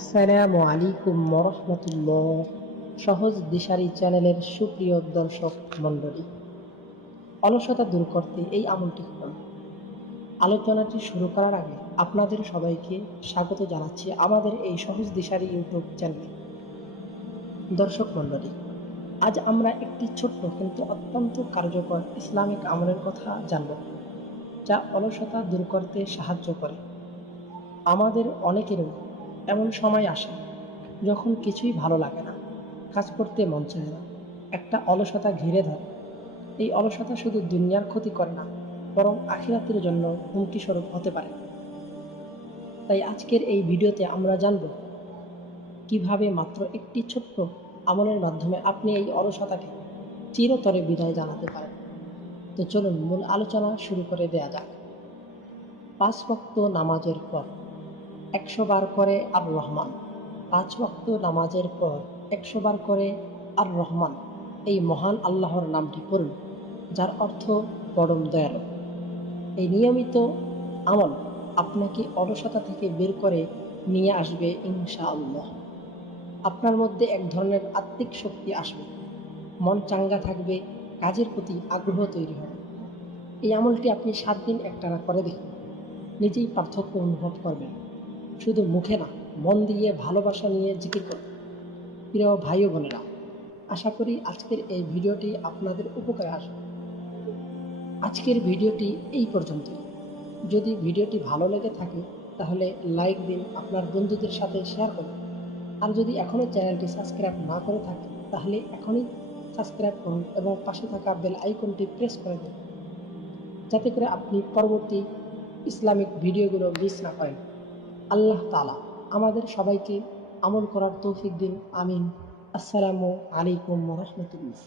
আসসালামু আলাইকুম মরহমতুল্লাহ সহজ দিশারি চ্যানেলের সুপ্রিয় দর্শক মণ্ডলী, অলসতা দূর করতে এই আমলটি করুন। আলোচনাটি শুরু করার আগে আপনাদের সবাইকে স্বাগত জানাচ্ছি আমাদের এই সহজ দিশারি ইউটিউব চ্যানেলে। দর্শক মণ্ডলী, আজ আমরা একটি ছোট্ট কিন্তু অত্যন্ত কার্যকর ইসলামিক আমলের কথা জানব, যা অলসতা দূর করতে সাহায্য করে। আমাদের অনেকেরও এমন সময় আসে, যখন কিছুই ভালো লাগে না, কাজ করতে মন চায় না, একটা অলসতা ঘিরে ধরে। এই অলসতা শুধু দুনিয়ার ক্ষতি করে না, বরং আখিরাতের জন্য হুমকি স্বরূপ হতে পারে। তাই আজকের এই ভিডিওতে আমরা জানব কীভাবে মাত্র একটি ছোট্ট আমলের মাধ্যমে আপনি এই অলসতাকে চিরতরে বিদায় জানাতে পারেন। তো চলুন মূল আলোচনা শুরু করে দেয়া যাক। পাঁচ ভক্ত নামাজের পর একশো বার করে আর রহমান। পাঁচ ওয়াক্ত নামাজের পর একশো বার করে আর রহমান। এই মহান আল্লাহর নামটি পড়ুন, যার অর্থ পরম দয়ালু। এই নিয়মিত আমল আপনাকে অলসতা থেকে বের করে নিয়ে আসবে ইনশাআল্লাহ। আপনার মধ্যে এক ধরনের আত্মিক শক্তি আসবে। মন চাঙ্গা থাকবে, কাজের প্রতি আগ্রহ তৈরি হবে। এই আমলটি আপনি সাত দিন একটানা করে দেখুন। নিজেই পার্থক্য অনুভব করবেন। শুধু মুখে না, মন দিয়ে ভালোবাসা নিয়ে জিকির করুন প্রিয় ভাই বোনেরা, আশা করি আজকের এই ভিডিওটি আপনাদের উপকারে আসবে। আজকের ভিডিওটি এই পর্যন্তই। যদি ভিডিওটি ভালো লেগে থাকে, তাহলে লাইক দিন, আপনার বন্ধুদের সাথে শেয়ার করুন। আর যদি এখনও চ্যানেলটি সাবস্ক্রাইব না করে থাকে, তাহলে এখনই সাবস্ক্রাইব করুন এবং পাশে থাকা বেল আইকনটি প্রেস করে দিন। যাতে করে আপনি পরবর্তী ইসলামিক ভিডিওগুলো মিস না করেন। আল্লাহ তালা আমাদের সবাইকে আমল করার তৌফিক দিন। আমিন। আসসালামু আলাইকুম রহমতুল্লাহ।